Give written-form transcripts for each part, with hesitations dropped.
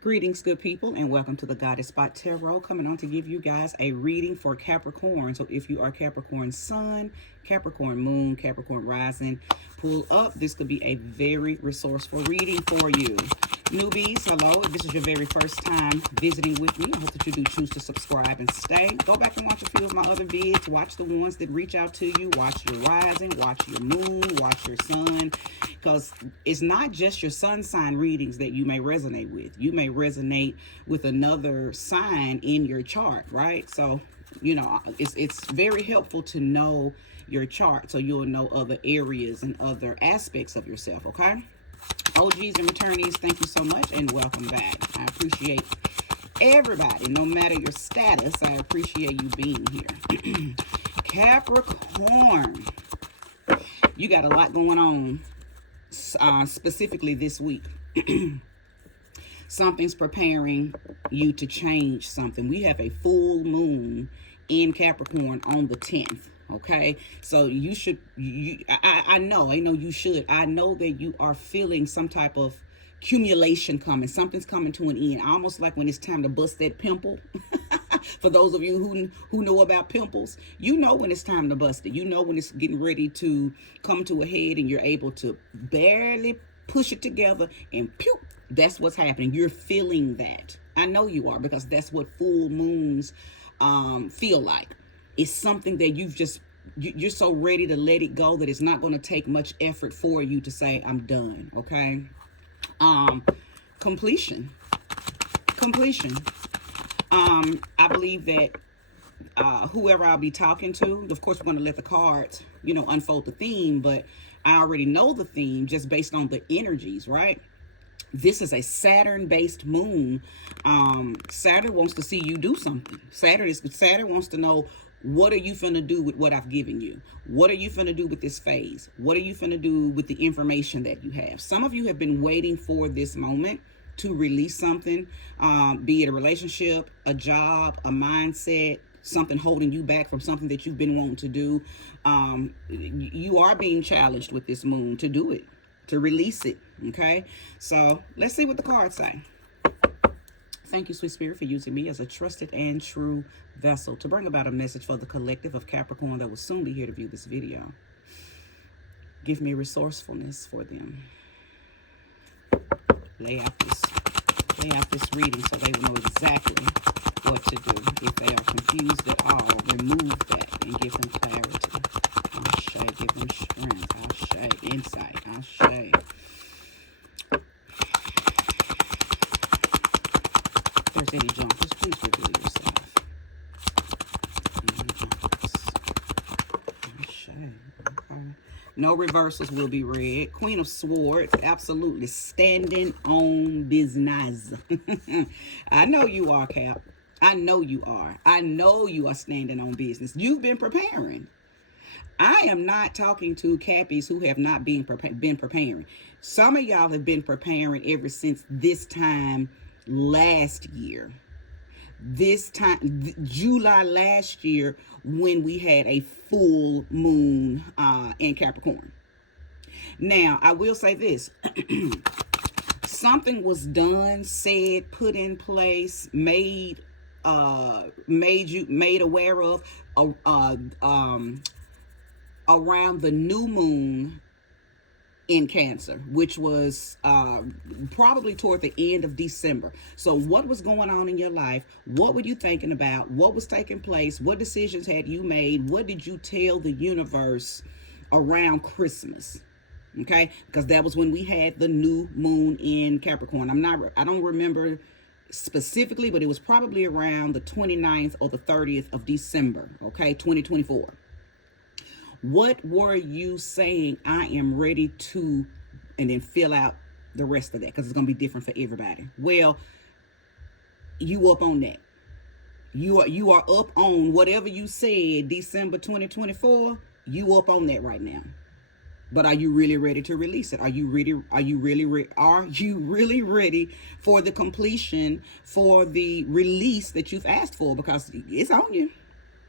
Greetings, good people, and welcome to the Goddess Spot Tarot, coming on to give you guys a reading for Capricorn. So if you are Capricorn Sun, Capricorn Moon, Capricorn Rising, pull up. This could be a very resourceful reading for you. Newbies, hello. If this is your very first time visiting with me, I hope that you do choose to subscribe and stay. Go back and watch a few of my other vids. Watch the ones that reach out to you. Watch your rising, watch your moon, watch your sun. Because it's not just your sun sign readings that you may resonate with. You may resonate with another sign in your chart, right? So, you know, it's very helpful to know your chart so you'll know other areas and other aspects of yourself, okay? OGs and returnees, thank you so much and welcome back. I appreciate everybody, no matter your status. I appreciate you being here. Capricorn, you got a lot going on, specifically this week. Something's preparing you to change something. We have a full moon in Capricorn on the 10th. Okay, so you should, I know you should. I know that you are feeling some type of accumulation coming. Something's coming to an end. Almost like when it's time to bust that pimple. For those of you who know about pimples, you know when it's time to bust it. You know when it's getting ready to come to a head and you're able to barely push it together and pew, that's what's happening. You're feeling that. I know you are, because that's what full moons feel like. It's something that you're so ready to let it go that it's not going to take much effort for you to say, I'm done, okay? Completion. I believe that whoever I'll be talking to, of course, we're going to let the cards, unfold the theme, but I already know the theme just based on the energies, right? This is a Saturn-based moon. Saturn wants to see you do something. Saturn wants to know, what are you finna do with what I've given you? What are you finna do with this phase? What are you finna do with the information that you have? Some of you have been waiting for this moment to release something, be it a relationship, a job, a mindset, something holding you back from something that you've been wanting to do. You are being challenged with this moon to do it, to release it, okay? So let's see what the cards say. Thank you, Sweet Spirit, for using me as a trusted and true vessel to bring about a message for the collective of Capricorn that will soon be here to view this video. Give me resourcefulness for them. Lay out this reading so they will know exactly what to do. If they are confused at all, remove that and give them clarity. Ashe, give them strength. Ashe, insight. Ashe. If there's any jumpers, please reveal yourself. Okay. No reversals will be read. Queen of Swords, absolutely standing on business. I know you are, Cap. I know you are. I know you are standing on business. You've been preparing. I am not talking to Cappies who have not been preparing. Some of y'all have been preparing ever since this time last year. This time, July last year, when we had a full moon in Capricorn. Now, I will say this. Something was done, said, put in place, made aware of around the new moon in Cancer, which was probably toward the end of December. So what was going on in your life? What were you thinking about? What was taking place? What decisions had you made? What did you tell the universe around Christmas? Okay, because that was when we had the new moon in Capricorn. I don't remember specifically, but it was probably around the 29th or the 30th of December, okay, 2024. What were you saying? I am ready to, and then fill out the rest of that, because it's going to be different for everybody. Well, you up on that. You are up on whatever you said December 2024. You up on that right now. But are you really ready to release it? Are you really ready for the completion, for the release that you've asked for? Because it's on you.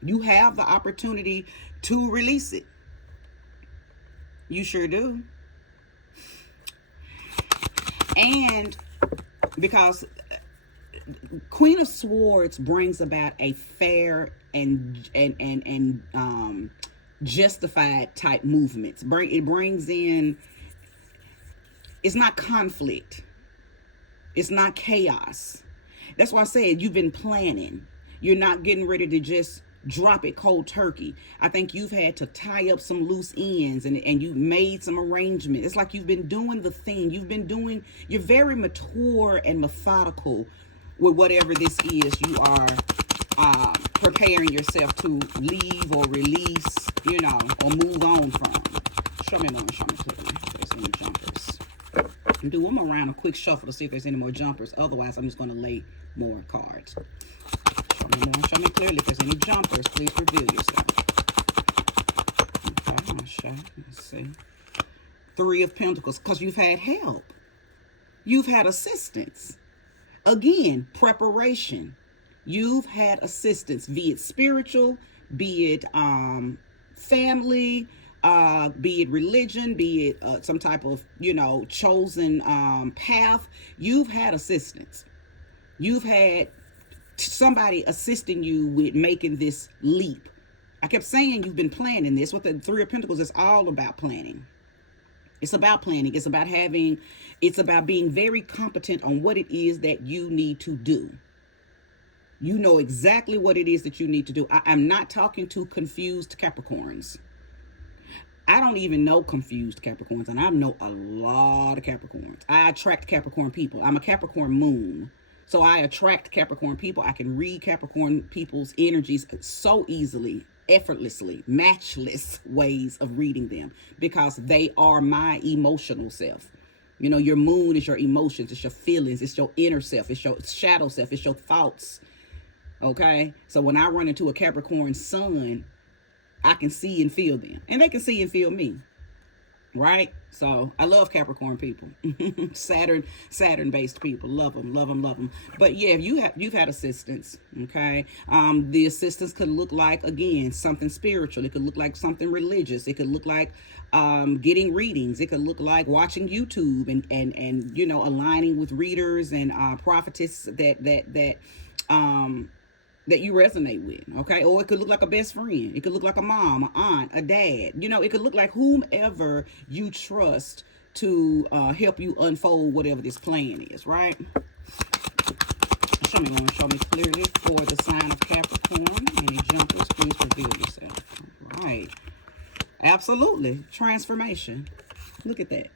You have the opportunity to release it. You sure do. And because Queen of Swords brings about a fair and justified type movements. It brings in. It's not conflict. It's not chaos. That's why I said you've been planning. You're not getting ready to just drop it cold turkey. I think you've had to tie up some loose ends and you've made some arrangement. It's like you've been doing the thing. You're very mature and methodical with whatever this is you are preparing yourself to leave or release, or move on from. Show me more, show me clearly. There's any jumpers. Do one more round, a quick shuffle to see if there's any more jumpers. Otherwise, I'm just going to lay more cards. Show me more, show me clearly. If there's any jumpers, please reveal yourself. Okay, I'll show. Let's see. 3 of Pentacles, because you've had help. You've had assistance. Again, preparation. You've had assistance, be it spiritual, be it family, be it religion, be it some type of, chosen path. You've had assistance. You've had somebody assisting you with making this leap. I kept saying you've been planning this. What the 3 of Pentacles is all about planning. It's about planning. It's about being very competent on what it is that you need to do. You know exactly what it is that you need to do. I'm not talking to confused Capricorns. I don't even know confused Capricorns, and I know a lot of Capricorns. I attract Capricorn people. I'm a Capricorn moon. So I attract Capricorn people. I can read Capricorn people's energies so easily, effortlessly, matchless ways of reading them because they are my emotional self. Your moon is your emotions, it's your feelings, it's your inner self, it's your shadow self, it's your thoughts. Okay? So when I run into a Capricorn sun, I can see and feel them. And they can see and feel me. Right? So I love Capricorn people. Saturn-based people. Love them, love them, love them. But yeah, you've had assistance. Okay? The assistance could look like, again, something spiritual. It could look like something religious. It could look like getting readings. It could look like watching YouTube and aligning with readers and prophetess that you resonate with, okay? Or it could look like a best friend. It could look like a mom, an aunt, a dad. It could look like whomever you trust to help you unfold whatever this plan is, right? Show me clearly for the sign of Capricorn. Any jumpers, please reveal yourself. All right. Absolutely. Transformation. Look at that.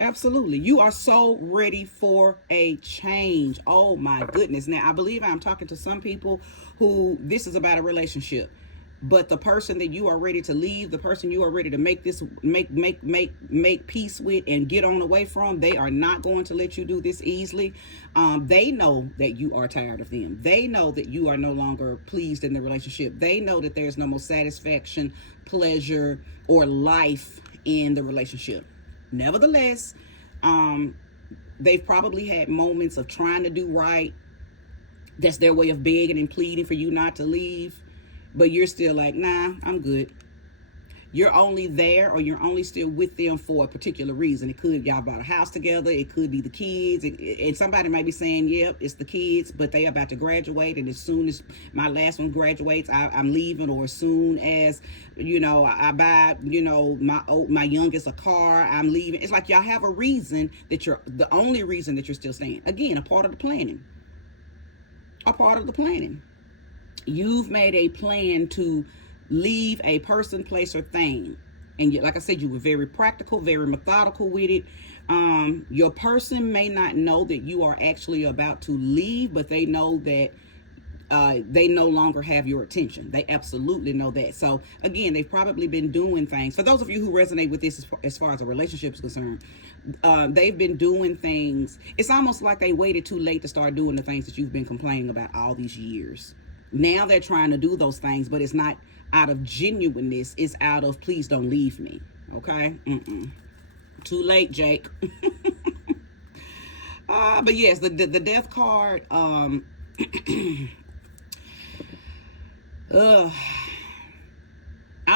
Absolutely. You are so ready for a change. Oh my goodness. Now, I believe I'm talking to some people who this is about a relationship, but the person that you are ready to leave, the person you are ready to make peace with and get on away from, they are not going to let you do this easily. They know that you are tired of them. They know that you are no longer pleased in the relationship. They know that there's no more satisfaction, pleasure, or life in the relationship. Nevertheless, they've probably had moments of trying to do right. That's their way of begging and pleading for you not to leave. But you're still like, nah, I'm good. You're only there or you're only still with them for a particular reason. It could, y'all bought a house together. It could be the kids. And somebody might be saying, yep, it's the kids, but they about to graduate. And as soon as my last one graduates, I'm leaving. Or as soon as, I buy, my youngest a car, I'm leaving. It's like y'all have a reason that the only reason that you're still staying. Again, a part of the planning. A part of the planning. You've made a plan to leave a person, place, or thing. And like I said, you were very practical, very methodical with it. Your person may not know that you are actually about to leave, but they know that they no longer have your attention. They absolutely know that. So again, they've probably been doing things. For those of you who resonate with this as far as a relationship is concerned, they've been doing things. It's almost like they waited too late to start doing the things that you've been complaining about all these years. Now they're trying to do those things, but it's not out of genuineness. It's out of, please don't leave me. Okay? Too late, Jake. But yes, the death card, I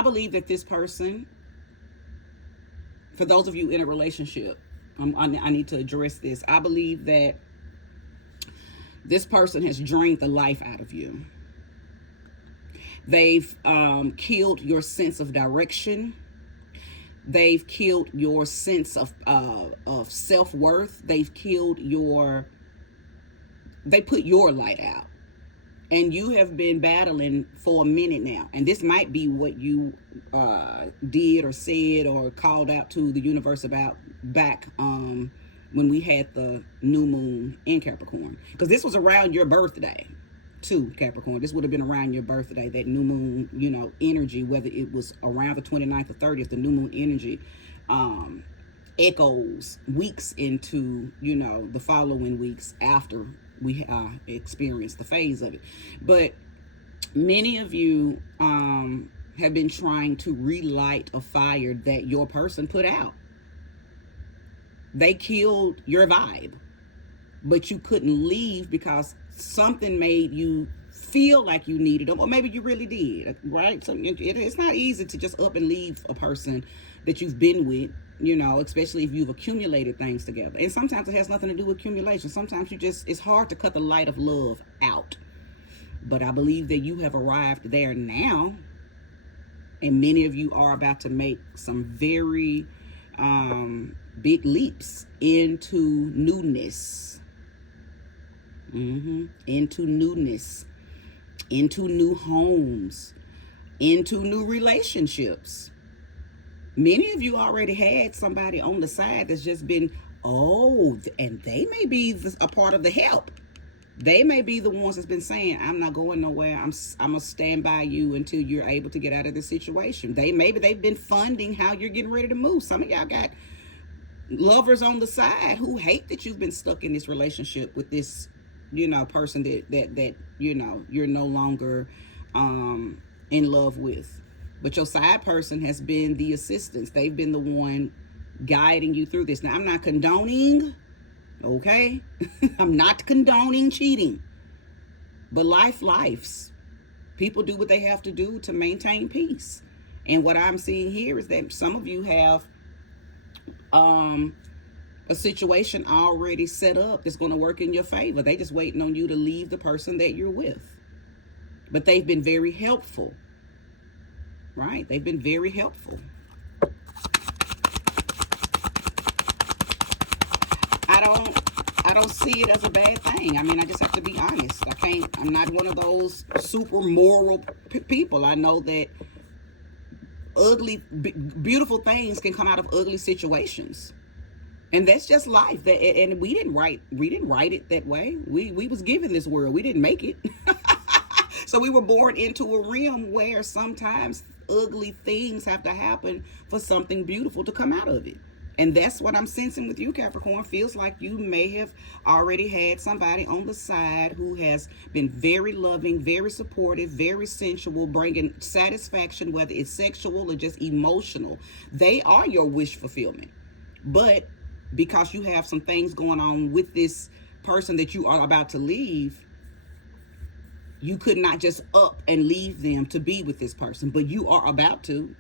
believe that this person, for those of you in a relationship, I need to address this. I believe that This person has drained the life out of you. They've killed your sense of direction. They've killed your sense of self-worth. They put your light out. And you have been battling for a minute now. And this might be what you did or said or called out to the universe about back when we had the new moon in Capricorn. Because this was around your birthday too, Capricorn. This would have been around your birthday, that new moon, energy, whether it was around the 29th or 30th, the new moon energy echoes weeks into, the following weeks after we experienced the phase of it. But many of you have been trying to relight a fire that your person put out. They killed your vibe, but you couldn't leave because something made you feel like you needed them, or maybe you really did, right? So it's not easy to just up and leave a person that you've been with, especially if you've accumulated things together. And sometimes it has nothing to do with accumulation. Sometimes it's hard to cut the light of love out. But I believe that you have arrived there now, and many of you are about to make some very big leaps into newness. Into newness, into new homes, into new relationships. Many of you already had somebody on the side that's just been, and they may be a part of the help. They may be the ones that's been saying, I'm not going nowhere. I'm going to stand by you until you're able to get out of this situation. Maybe they've been funding how you're getting ready to move. Some of y'all got lovers on the side who hate that you've been stuck in this relationship with this person that you're no longer in love with. But your side person has been the assistance. They've been the one guiding you through this. Now, I'm not condoning, okay? I'm not condoning cheating. But life's. People do what they have to do to maintain peace. And what I'm seeing here is that some of you have a situation already set up that's going to work in your favor. They just waiting on you to leave the person that you're with. But they've been very helpful, right? They've been very helpful. I don't see it as a bad thing. I mean, I just have to be honest. I'm not one of those super moral people. I know that beautiful things can come out of ugly situations. And that's just life. And we didn't write it that way. We was given this world. We didn't make it. So we were born into a realm where sometimes ugly things have to happen for something beautiful to come out of it. And that's what I'm sensing with you, Capricorn. Feels like you may have already had somebody on the side who has been very loving, very supportive, very sensual, bringing satisfaction, whether it's sexual or just emotional. They are your wish fulfillment. But because you have some things going on with this person that you are about to leave, you could not just up and leave them to be with this person. But you are about to.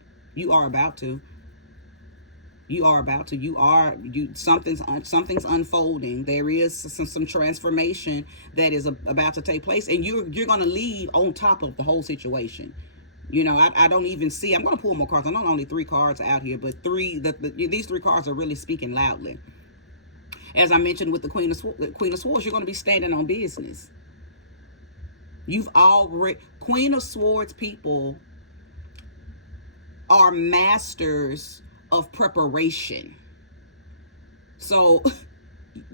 Something's unfolding. There is some transformation that is about to take place, and you're going to leave on top of the whole situation. I don't even see. I'm going to pull more cards. I know only 3 cards out here, but these 3 cards are really speaking loudly. As I mentioned with the Queen of Swords, you're going to be standing on business. Queen of Swords people are masters of preparation. So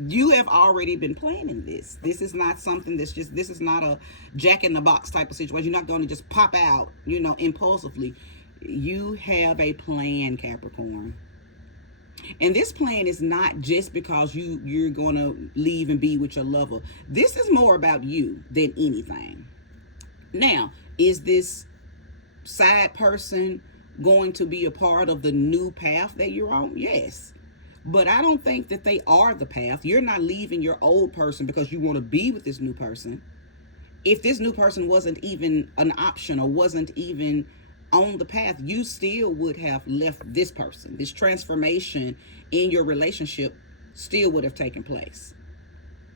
you have already been planning this. This is not something this is not a jack in the box type of situation. You're not going to just pop out, impulsively. You have a plan, Capricorn. And this plan is not just because you're going to leave and be with your lover. This is more about you than anything. Now, is this side person going to be a part of the new path that you're on? Yes. But I don't think that they are the path. You're not leaving your old person because you want to be with this new person. If this new person wasn't even an option or wasn't even on the path, you still would have left this person. This transformation in your relationship still would have taken place.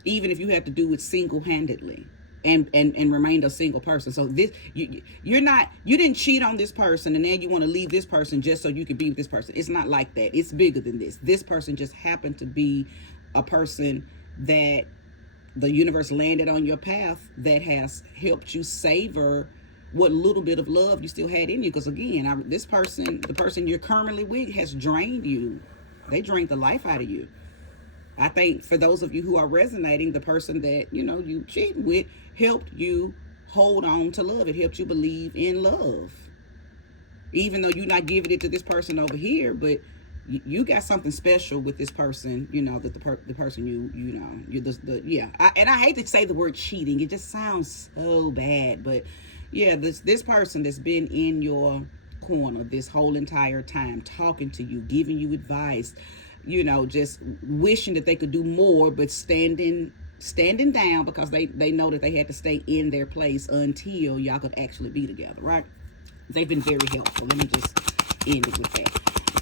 even if you have to do it single-handedly and remain a single person. So this, you didn't cheat on this person and then you want to leave this person just so you can be with this person. It's not like that. It's bigger than this. This person just happened to be a person that the universe landed on your path that has helped you savor what little bit of love you still had in you. Because again, this person, the person you're currently with, has drained you. They drained the life out of you. I think for those of you who are resonating, the person that, you cheating with helped you hold on to love. It helped you believe in love. Even though you're not giving it to this person over here, but you got something special with this person, that the person and I hate to say the word cheating. It just sounds so bad, but yeah, this person that's been in your corner this whole entire time, talking to you, giving you advice, just wishing that they could do more, but standing down because they know that they had to stay in their place until y'all could actually be together, right? They've been very helpful. Let me just end it with that.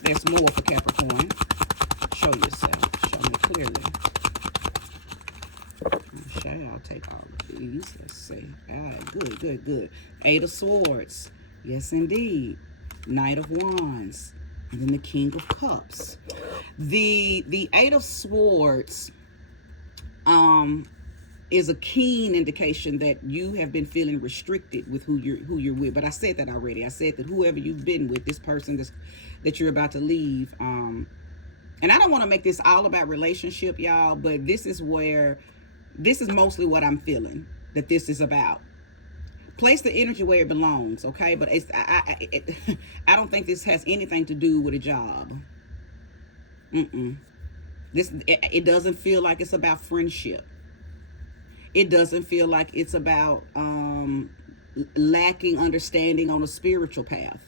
There's more for Capricorn. Show yourself. Show me clearly. I'll take all of these. Let's see. Good. Eight of Swords. Yes, indeed. Knight of Wands. And then the King of Cups. The Eight of Swords is a keen indication that you have been feeling restricted with who you're with. But I said that already. I said that whoever you've been with, this person that you're about to leave, and I don't want to make this all about relationship, y'all, but this is mostly what I'm feeling that this is about. Place the energy where it belongs, okay? But I don't think this has anything to do with a job. It doesn't feel like it's about friendship. It doesn't feel like it's about lacking understanding on a spiritual path.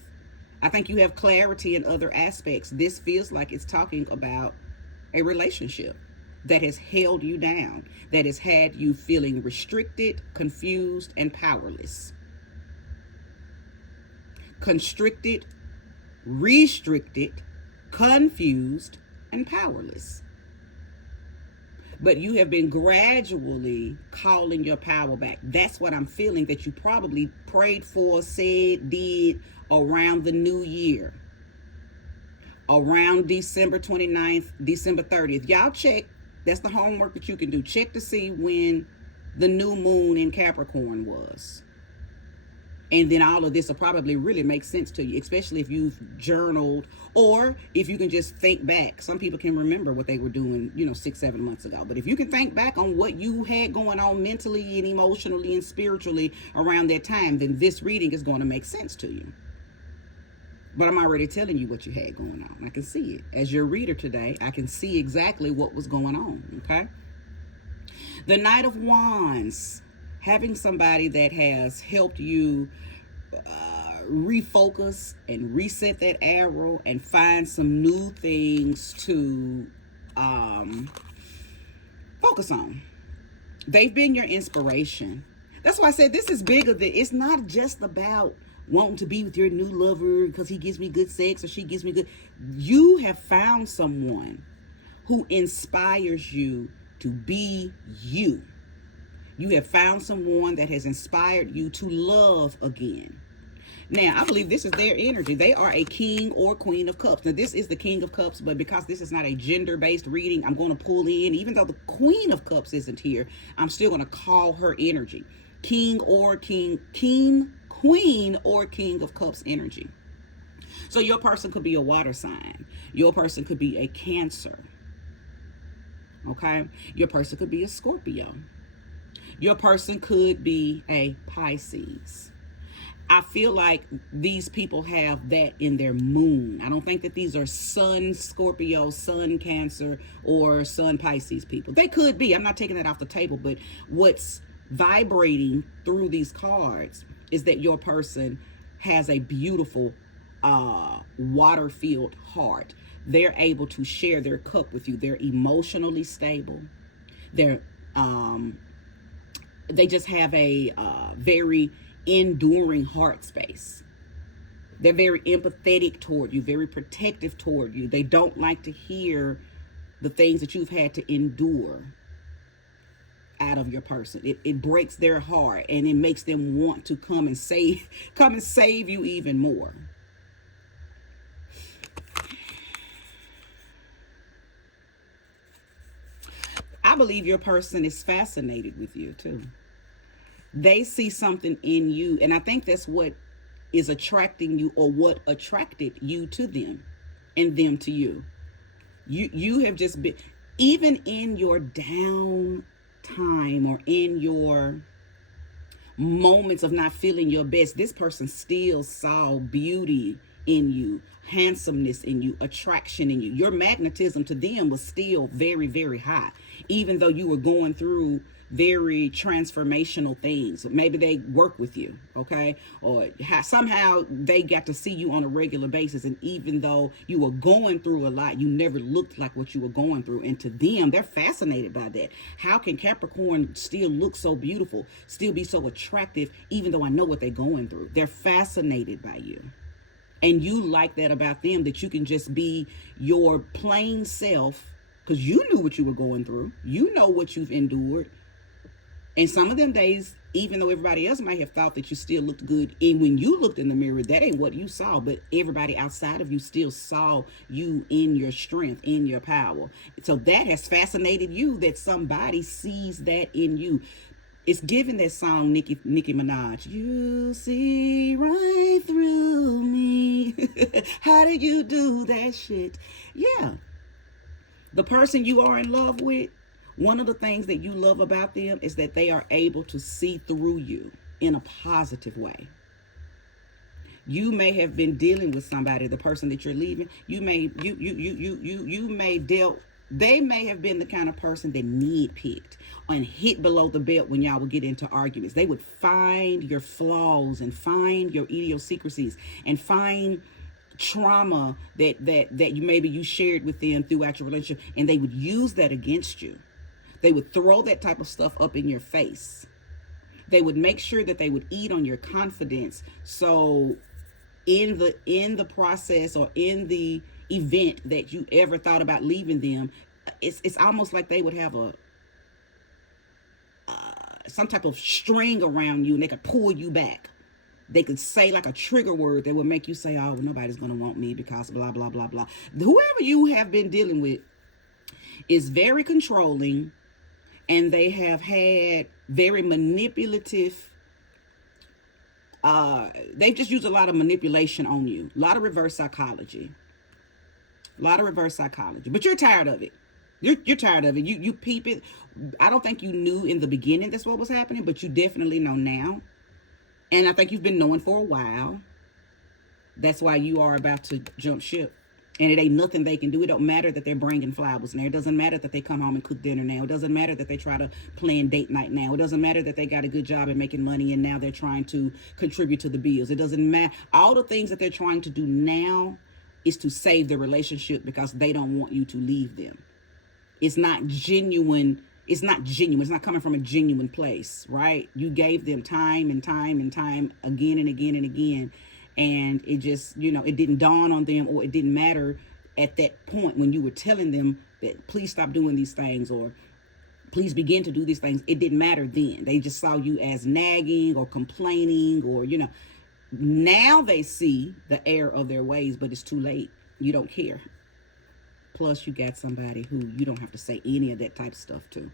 I think you have clarity in other aspects. This feels like it's talking about a relationship that has held you down, that has had you feeling restricted, confused, and powerless. Constricted, restricted, confused, and powerless. But you have been gradually calling your power back. That's what I'm feeling that you probably prayed for, said, did around the new year. Around December 29th, December 30th. Y'all check. That's the homework that you can do. Check to see when the new moon in Capricorn was. And then all of this will probably really make sense to you, especially if you've journaled or if you can just think back. Some people can remember what they were doing, 6-7 months ago. But if you can think back on what you had going on mentally and emotionally and spiritually around that time, then this reading is going to make sense to you. But I'm already telling you what you had going on. I can see it. As your reader today, I can see exactly what was going on, okay? The Knight of Wands. Having somebody that has helped you refocus and reset that arrow and find some new things to focus on. They've been your inspiration. That's why I said this is bigger than, it's not just about wanting to be with your new lover because he gives me good sex or she gives me good. You have found someone who inspires you to be you. You have found someone that has inspired you to love again. Now, I believe this is their energy. They are a king or queen of cups. Now, this is the king of cups, but because this is not a gender-based reading, I'm going to pull in, even though the queen of cups isn't here, I'm still going to call her energy. Queen or king of cups energy. So your person could be a water sign. Your person could be a Cancer. Okay? Your person could be a Scorpio. Your person could be a Pisces. I feel like these people have that in their moon. I don't think that these are Sun Scorpio, Sun Cancer, or Sun Pisces people. They could be. I'm not taking that off the table, but what's vibrating through these cards is that your person has a beautiful water-filled heart. They're able to share their cup with you. They're emotionally stable. They just have a very enduring heart space. They're very empathetic toward you, very protective toward you. They don't like to hear the things that you've had to endure. inside of your person. It breaks their heart, and it makes them want to come and save you even more. I believe your person is fascinated with you too. They see something in you, and I think that's what is attracting you, or what attracted you to them and them to you. You have just been, even in your down time or in your moments of not feeling your best, this person still saw beauty in you, handsomeness in you, attraction in you. Your magnetism to them was still very, very high, even though you were going through very transformational things. Maybe they work with you, okay, or somehow they got to see you on a regular basis, and even though you were going through a lot, you never looked like what you were going through. And to them, they're fascinated by that. How can Capricorn still look so beautiful, still be so attractive, even though I know what they're going through? They're fascinated by you. And you like that about them, that you can just be your plain self, because you knew what you were going through. You know what you've endured. And some of them days, even though everybody else might have thought that you still looked good, and when you looked in the mirror, that ain't what you saw, but everybody outside of you still saw you in your strength, in your power. So that has fascinated you, that somebody sees that in you. It's given that song, Nicki Minaj, you see right through me. How do you do that shit? Yeah. The person you are in love with, one of the things that you love about them is that they are able to see through you in a positive way. You may have been dealing with somebody, the person that you're leaving, you may dealt, they may have been the kind of person that nitpicked and hit below the belt when y'all would get into arguments. They would find your flaws and find your idiosyncrasies and find trauma that you shared with them throughout your relationship, and they would use that against you. They would throw that type of stuff up in your face. They would make sure that they would eat on your confidence. So in the process, or in the event that you ever thought about leaving them, it's almost like they would have some type of string around you, and they could pull you back. They could say like a trigger word that would make you say, oh, well, nobody's going to want me because blah, blah, blah, blah. Whoever you have been dealing with is very controlling, and they have had very manipulative, they just use a lot of manipulation on you. A lot of reverse psychology. But you're tired of it. You're tired of it. You peep it. I don't think you knew in the beginning that's what was happening, but you definitely know now. And I think you've been knowing for a while. That's why you are about to jump ship. And it ain't nothing they can do. It don't matter that they're bringing flowers now. It doesn't matter that they come home and cook dinner now. It doesn't matter that they try to plan date night now. It doesn't matter that they got a good job at making money and now they're trying to contribute to the bills. It doesn't matter. All the things that they're trying to do now is to save the relationship, because they don't want you to leave them. It's not genuine. It's not genuine. It's not coming from a genuine place, right? You gave them time and time and time again and again and again. And it just, it didn't dawn on them, or it didn't matter at that point when you were telling them that please stop doing these things, or please begin to do these things. It didn't matter then. They just saw you as nagging or complaining, or, now they see the error of their ways, but it's too late. You don't care. Plus, you got somebody who you don't have to say any of that type of stuff to,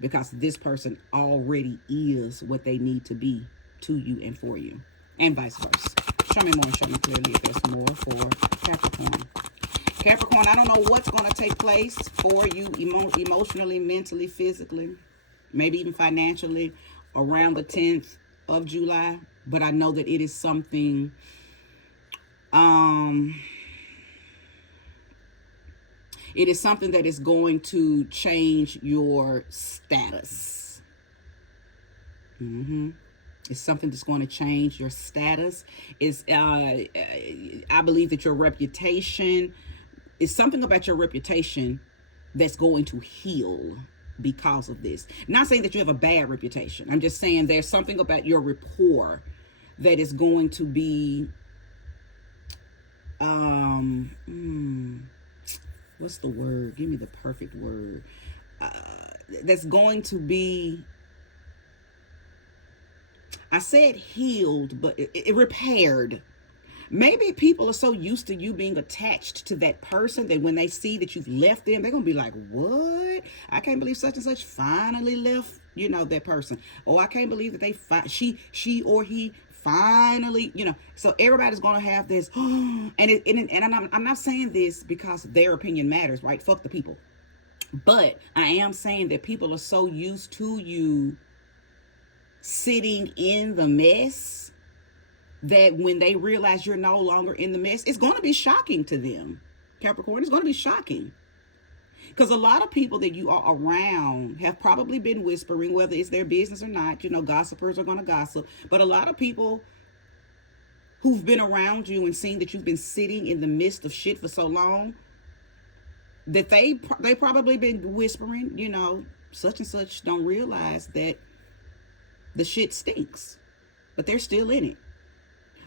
because this person already is what they need to be to you and for you, and vice versa. Show me more and show me clearly if there's more for Capricorn. Capricorn, I don't know what's going to take place for you emotionally, mentally, physically, maybe even financially around the 10th of July. But I know that it is something, it is something that is going to change your status. It's something that's going to change your status. It's, I believe that your reputation is something about your reputation that's going to heal because of this. Not saying that you have a bad reputation. I'm just saying there's something about your rapport that is going to be, what's the word? Give me the perfect word. that's going to be, I said healed, but it repaired. Maybe people are so used to you being attached to that person that when they see that you've left them, they're going to be like, what? I can't believe such and such finally left, that person. Oh, I can't believe that she or he finally, so everybody's going to have this. I'm not saying this because their opinion matters, right? Fuck the people. But I am saying that people are so used to you sitting in the mess that when they realize you're no longer in the mess, it's going to be shocking to them. Capricorn, it's going to be shocking. Because a lot of people that you are around have probably been whispering, whether it's their business or not. Gossipers are going to gossip. But a lot of people who've been around you and seen that you've been sitting in the midst of shit for so long, that they probably been whispering, such and such don't realize that the shit stinks, but they're still in it.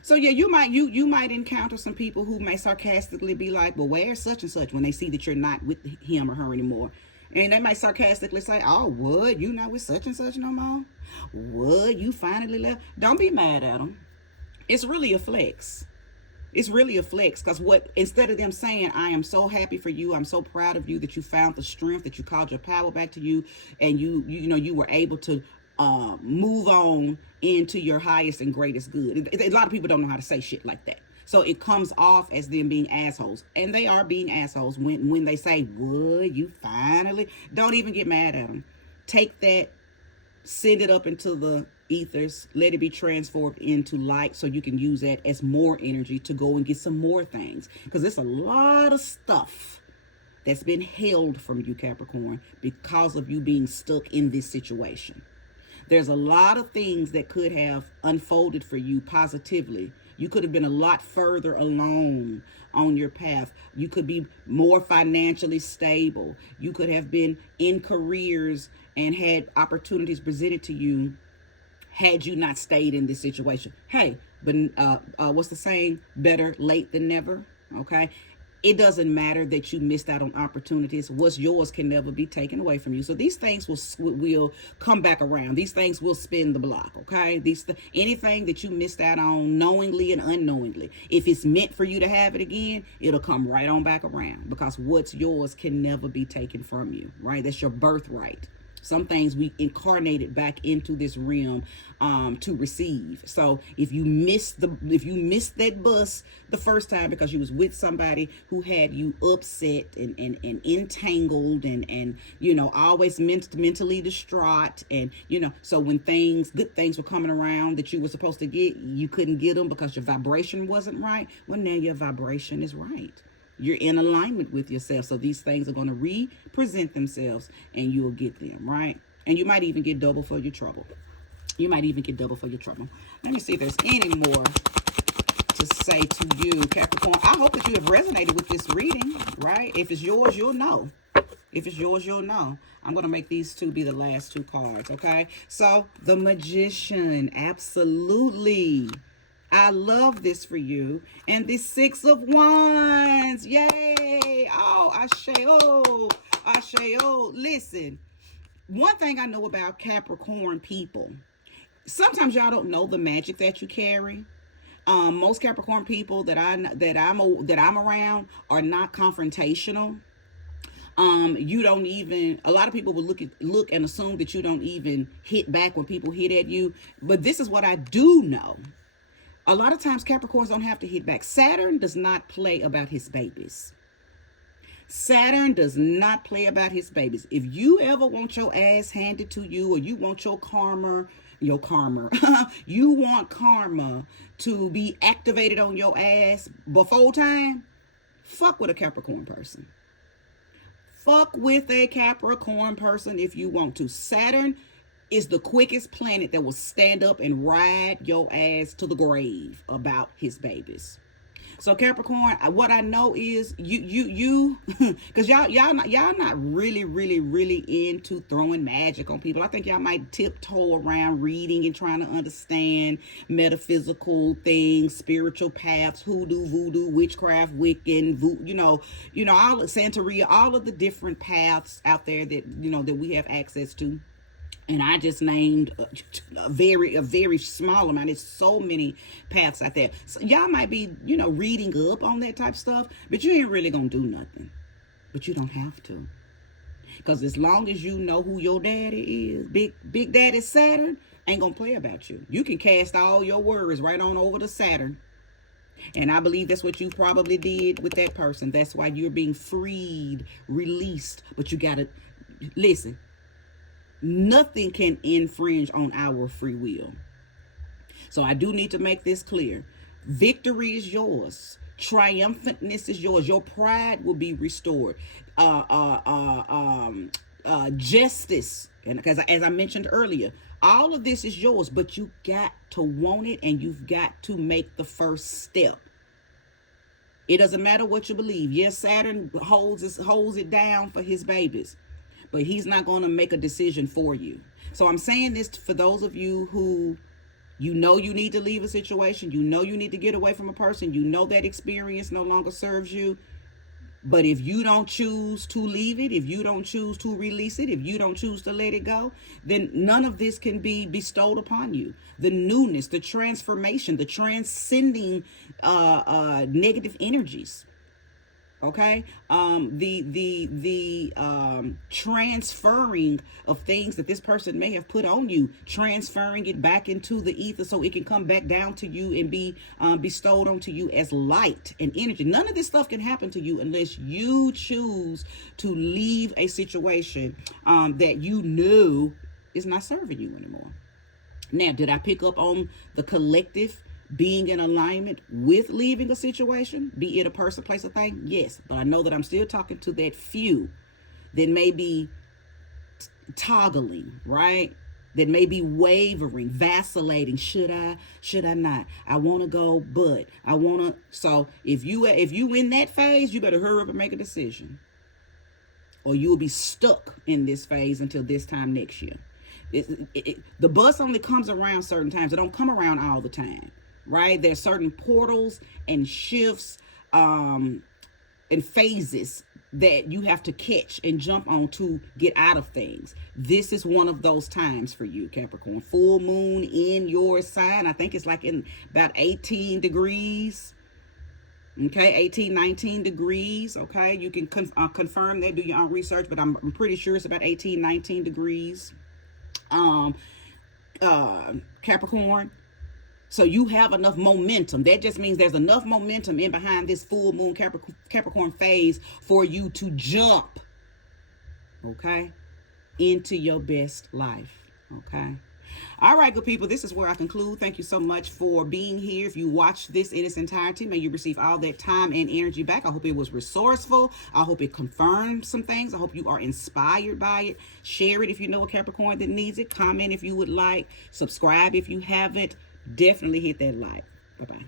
So yeah, you might encounter some people who may sarcastically be like, well, where's such and such, when they see that you're not with him or her anymore. And they might sarcastically say, oh, what? You not with such and such no more? What? You finally left? Don't be mad at them. It's really a flex. It's really a flex, because instead of them saying, I am so happy for you, I'm so proud of you that you found the strength, that you called your power back to you, and you were able to move on into your highest and greatest good. A lot of people don't know how to say shit like that. So it comes off as them being assholes. And they are being assholes when they say, what, you finally? Don't even get mad at them. Take that, send it up into the ethers, let it be transformed into light, so you can use that as more energy to go and get some more things. Because there's a lot of stuff that's been held from you, Capricorn, because of you being stuck in this situation. There's a lot of things that could have unfolded for you positively. You could have been a lot further along on your path. You could be more financially stable. You could have been in careers and had opportunities presented to you had you not stayed in this situation. Hey, but what's the saying? Better late than never. Okay. It doesn't matter that you missed out on opportunities. What's yours can never be taken away from you. So these things will come back around. These things will spin the block, okay? Anything that you missed out on knowingly and unknowingly, if it's meant for you to have it again, it'll come right on back around, because what's yours can never be taken from you, right? That's your birthright. Some things we incarnated back into this realm to receive. So if you missed that bus the first time because you was with somebody who had you upset and entangled and always mentally distraught, and so when good things were coming around that you were supposed to get, you couldn't get them because your vibration wasn't right. Well, now your vibration is right. You're in alignment with yourself. So these things are going to represent themselves and you'll get them, right? And you might even get double for your trouble. Let me see if there's any more to say to you, Capricorn. I hope that you have resonated with this reading, right? If it's yours, you'll know. I'm going to make these two be the last two cards, okay? So the Magician, absolutely. I love this for you. And the Six of Wands. Yay. Oh, Ashe. Listen, one thing I know about Capricorn people, sometimes y'all don't know the magic that you carry. Most Capricorn people that I'm around are not confrontational. You don't even, a lot of people will look and assume that you don't even hit back when people hit at you. But this is what I do know. A lot of times Capricorns don't have to hit back. Saturn does not play about his babies. If you ever want your ass handed to you, or you want your karma, you want karma to be activated on your ass before time, fuck with a Capricorn person. If you want to. Saturn is the quickest planet that will stand up and ride your ass to the grave about his babies. So Capricorn, what I know is you because y'all not really into throwing magic on people. I think y'all might tiptoe around reading and trying to understand metaphysical things, spiritual paths, hoodoo, voodoo, witchcraft, Wiccan, all of Santeria, all of the different paths out there that that we have access to. And I just named a very small amount. There's so many paths out there. So y'all might be, reading up on that type of stuff, but you ain't really gonna do nothing. But you don't have to. Because as long as you know who your daddy is, Big Daddy Saturn ain't gonna play about you. You can cast all your worries right on over to Saturn. And I believe that's what you probably did with that person. That's why you're being freed, released. But you gotta listen. Nothing can infringe on our free will. So I do need to make this clear. Victory is yours. Triumphantness is yours. Your pride will be restored. Justice, and because as I mentioned earlier, all of this is yours, but you got to want it, and you've got to make the first step. It doesn't matter what you believe. Yes, Saturn holds it down for his babies, but he's not going to make a decision for you. So I'm saying this for those of you who, you need to leave a situation. You need to get away from a person. That experience no longer serves you. But if you don't choose to leave it, if you don't choose to release it, if you don't choose to let it go, then none of this can be bestowed upon you. The newness, the transformation, the transcending negative energies. Okay, the transferring of things that this person may have put on you, transferring it back into the ether so it can come back down to you and be bestowed onto you as light and energy. None of this stuff can happen to you unless you choose to leave a situation that you knew is not serving you anymore. Now, did I pick up on the collective being in alignment with leaving a situation, be it a person, place, or thing? Yes, but I know that I'm still talking to that few that may be toggling, right? That may be wavering, vacillating. Should I not? I want to go, but I want to. So if you in that phase, you better hurry up and make a decision, or you will be stuck in this phase until this time next year. The bus only comes around certain times. It don't come around all the time. Right? There's certain portals and shifts and phases that you have to catch and jump on to get out of things. This is one of those times for you, Capricorn. Full moon in your sign. I think it's like in about 18 degrees. Okay, 18, 19 degrees. Okay, you can confirm that, do your own research, but I'm pretty sure it's about 18, 19 degrees. Capricorn. So you have enough momentum. That just means there's enough momentum in behind this full moon Capricorn phase for you to jump, okay, into your best life, okay? All right, good people, this is where I conclude. Thank you so much for being here. If you watched this in its entirety, may you receive all that time and energy back. I hope it was resourceful. I hope it confirmed some things. I hope you are inspired by it. Share it if you know a Capricorn that needs it. Comment if you would like. Subscribe if you haven't. Definitely hit that like. Bye-bye.